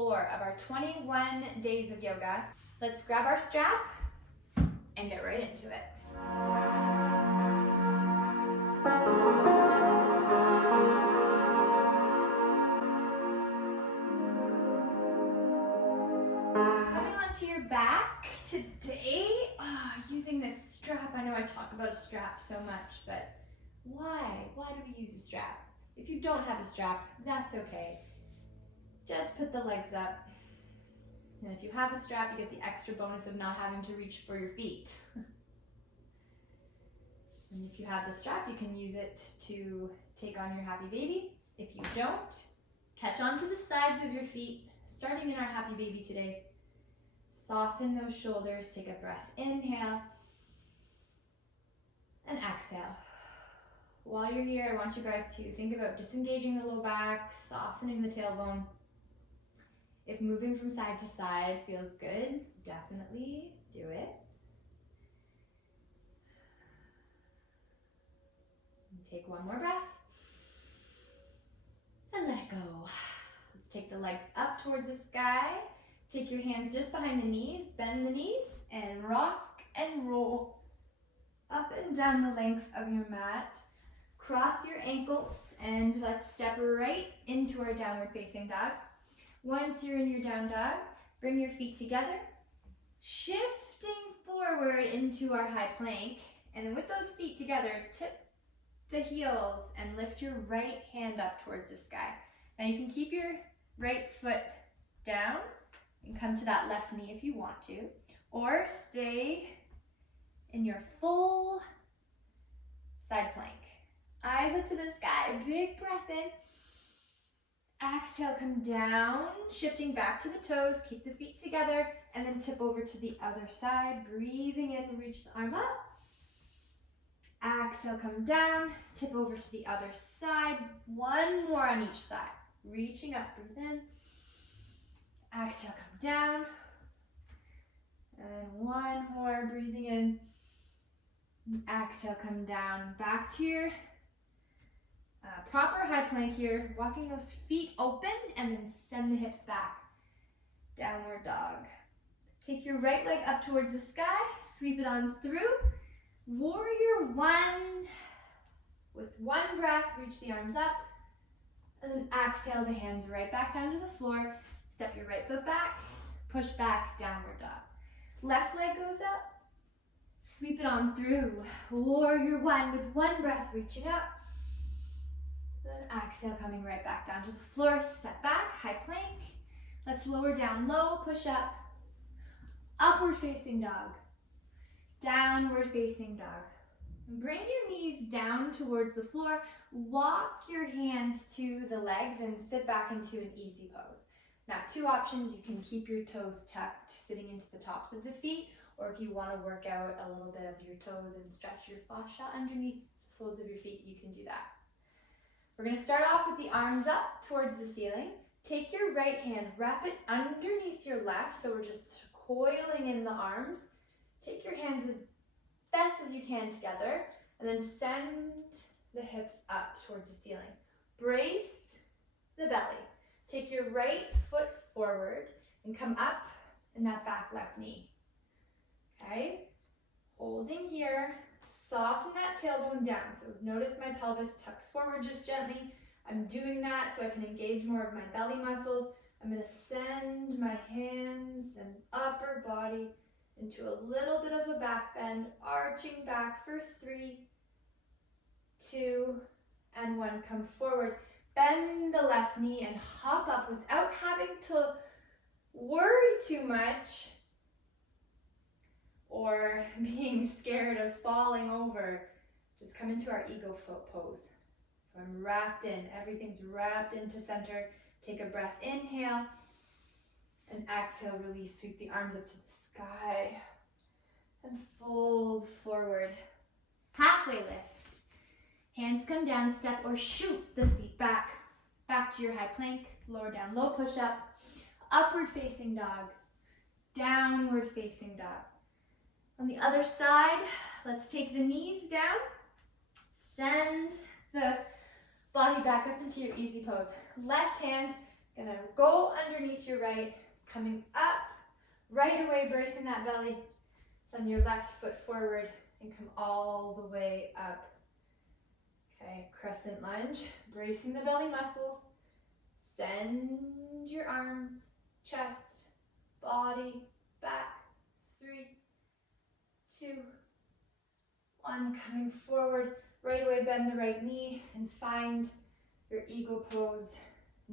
4 of our 21 days of yoga. Let's grab our strap and get right into it. Coming onto your back today, using this strap. I know I talk about a strap so much, but why? Why do we use a strap? If you don't have a strap, that's okay. Just put the legs up. And if you have a strap, you get the extra bonus of not having to reach for your feet. And if you have the strap, you can use it to take on your happy baby. If you don't, catch onto the sides of your feet, starting in our happy baby today. Soften those shoulders, take a breath, inhale, and exhale. While you're here, I want you guys to think about disengaging the low back, softening the tailbone. If moving from side to side feels good, definitely do it. Take one more breath. And let it go. Let's take the legs up towards the sky. Take your hands just behind the knees, bend the knees, and rock and roll up and down the length of your mat. Cross your ankles and let's step right into our downward facing dog. Once you're in your down dog, bring your feet together, shifting forward into our high plank. And then with those feet together, tip the heels and lift your right hand up towards the sky. Now you can keep your right foot down and come to that left knee if you want to, or stay in your full side plank. Eyes up to the sky, big breath in. Exhale, come down, shifting back to the toes, keep the feet together, and then tip over to the other side. Breathing in, reach the arm up. Exhale, come down, tip over to the other side. One more on each side. Reaching up, breathe in. Exhale, come down. And one more, breathing in. Exhale, come down. Back to your proper high plank here. Walking those feet open and then send the hips back. Downward dog. Take your right leg up towards the sky. Sweep it on through. Warrior one. With one breath, reach the arms up. And then exhale the hands right back down to the floor. Step your right foot back. Push back, downward dog. Left leg goes up. Sweep it on through. Warrior one with one breath, reaching up. Then exhale, coming right back down to the floor. Step back, high plank. Let's lower down low, push up. Upward facing dog. Downward facing dog. Bring your knees down towards the floor. Walk your hands to the legs and sit back into an easy pose. Now, two options. You can keep your toes tucked, sitting into the tops of the feet, or if you want to work out a little bit of your toes and stretch your fascia underneath the soles of your feet, you can do that. We're going to start off with the arms up towards the ceiling. Take your right hand, wrap it underneath your left, so we're just coiling in the arms. Take your hands as best as you can together, and then send the hips up towards the ceiling. Brace the belly. Take your right foot forward and come up in that back left knee. Okay? Holding here. Soften that tailbone down. So notice my pelvis tucks forward just gently. I'm doing that so I can engage more of my belly muscles. I'm going to send my hands and upper body into a little bit of a back bend, arching back for 3, 2, and 1. Come forward. Bend the left knee and hop up without having to worry too much or being scared of falling over. Just come into our ego pose. So I'm wrapped in. Everything's wrapped into center. Take a breath. Inhale. And exhale, release. Sweep the arms up to the sky. And fold forward. Halfway lift. Hands come down, step or shoot the feet back. Back to your high plank. Lower down, low push up. Upward facing dog. Downward facing dog. On the other side, let's take the knees down. Send the body back up into your easy pose. Left hand Gonna go underneath your right, coming up, right away, bracing that belly. Send your left foot forward and come all the way up. Okay, crescent lunge, bracing the belly muscles. Send your arms, chest, body, back. 3, 2, 1. Coming forward, right away, bend the right knee and find your eagle pose.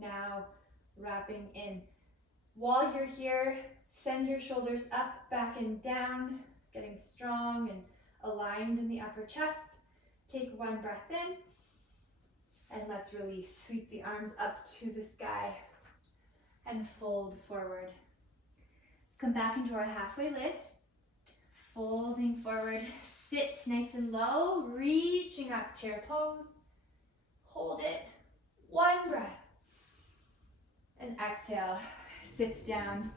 Now, wrapping in. While you're here, send your shoulders up, back, and down, getting strong and aligned in the upper chest. Take 1 breath in, and let's release. Sweep the arms up to the sky and fold forward. Let's come back into our halfway lift. Folding forward, sit nice and low, reaching up, chair pose. Hold it, 1 breath. And exhale, sit down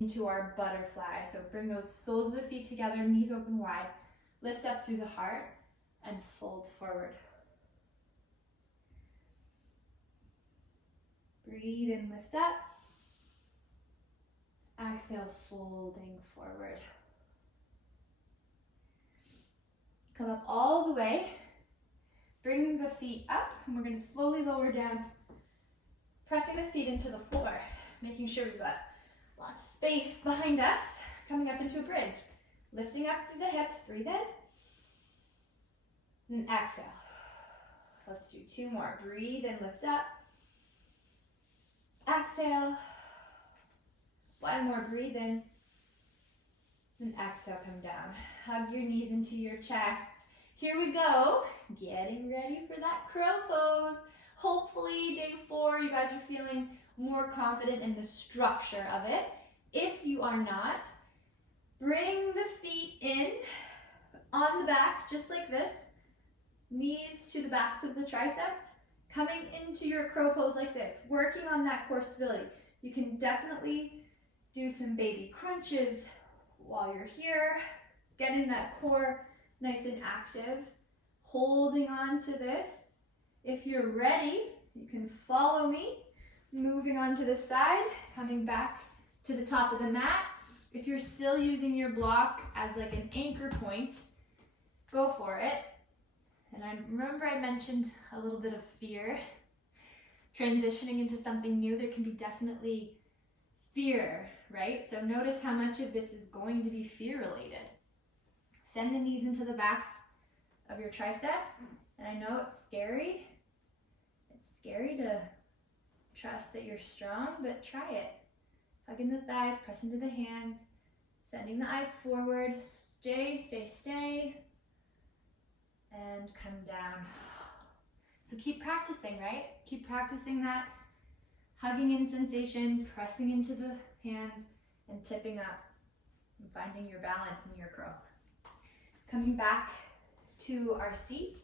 into our butterfly. So bring those soles of the feet together, knees open wide. Lift up through the heart and fold forward. Breathe and lift up. Exhale, folding forward. Come up all the way. Bring the feet up, and we're going to slowly lower down, pressing the feet into the floor, making sure we've got lots of space behind us, coming up into a bridge. Lifting up through the hips, breathe in, and exhale. Let's do 2 more. Breathe and lift up. Exhale. 1 more, breathe in, and exhale, come down. Hug your knees into your chest. Here we go, getting ready for that crow pose. Hopefully day 4, you guys are feeling more confident in the structure of it. If you are not, bring the feet in on the back, just like this. Knees to the backs of the triceps, coming into your crow pose like this, working on that core stability. You can definitely do some baby crunches while you're here, getting that core nice and active, holding on to this. If you're ready, you can follow me, moving on to the side, coming back to the top of the mat. If you're still using your block as like an anchor point, go for it. And I remember I mentioned a little bit of fear. Transitioning into something new, there can be definitely fear, right? So notice how much of this is going to be fear related. Send the knees into the backs of your triceps. And I know it's scary. It's scary to trust that you're strong, but try it. Hugging the thighs, press into the hands, sending the eyes forward. Stay, stay, stay. And come down. So keep practicing, right? Keep practicing that hugging in sensation, pressing into the hands, and tipping up, and finding your balance in your crow. Coming back to our seat,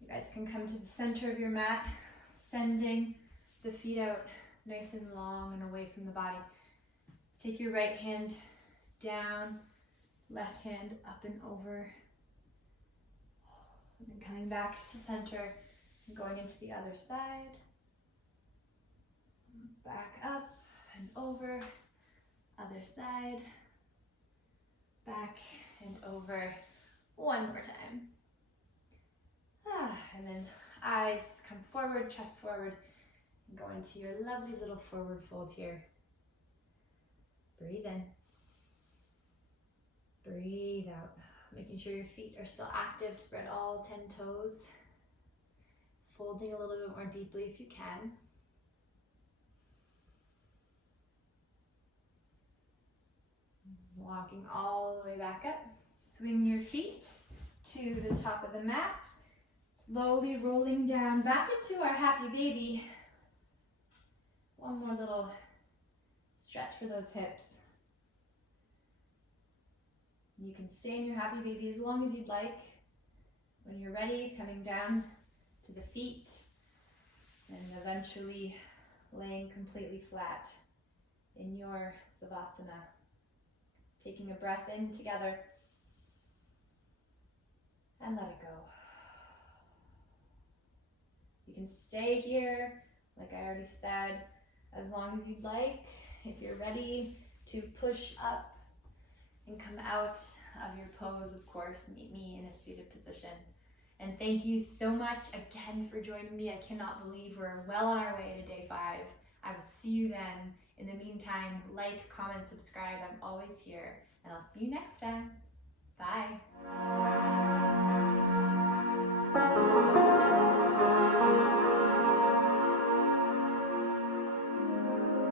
you guys can come to the center of your mat, sending the feet out nice and long and away from the body. Take your right hand down, left hand up and over, and then coming back to center and going into the other side. Back up and over, other side, back and over. 1 more time. And then eyes come forward, chest forward, and go into your lovely little forward fold here. Breathe in. Breathe out. Making sure your feet are still active. Spread all 10 toes. Folding a little bit more deeply if you can. Walking all the way back up. Swing your feet to the top of the mat. Slowly rolling down back into our happy baby. 1 more little stretch for those hips. You can stay in your happy baby as long as you'd like. When you're ready, coming down to the feet and eventually laying completely flat in your Savasana. Taking a breath in together and let it go. You can stay here, like I already said, as long as you'd like. If you're ready to push up and come out of your pose, of course, meet me in a seated position. And thank you so much again for joining me. I cannot believe we're well on our way to day 5. I will see you then. In the meantime, like, comment, subscribe. I'm always here, and I'll see you next time. Bye.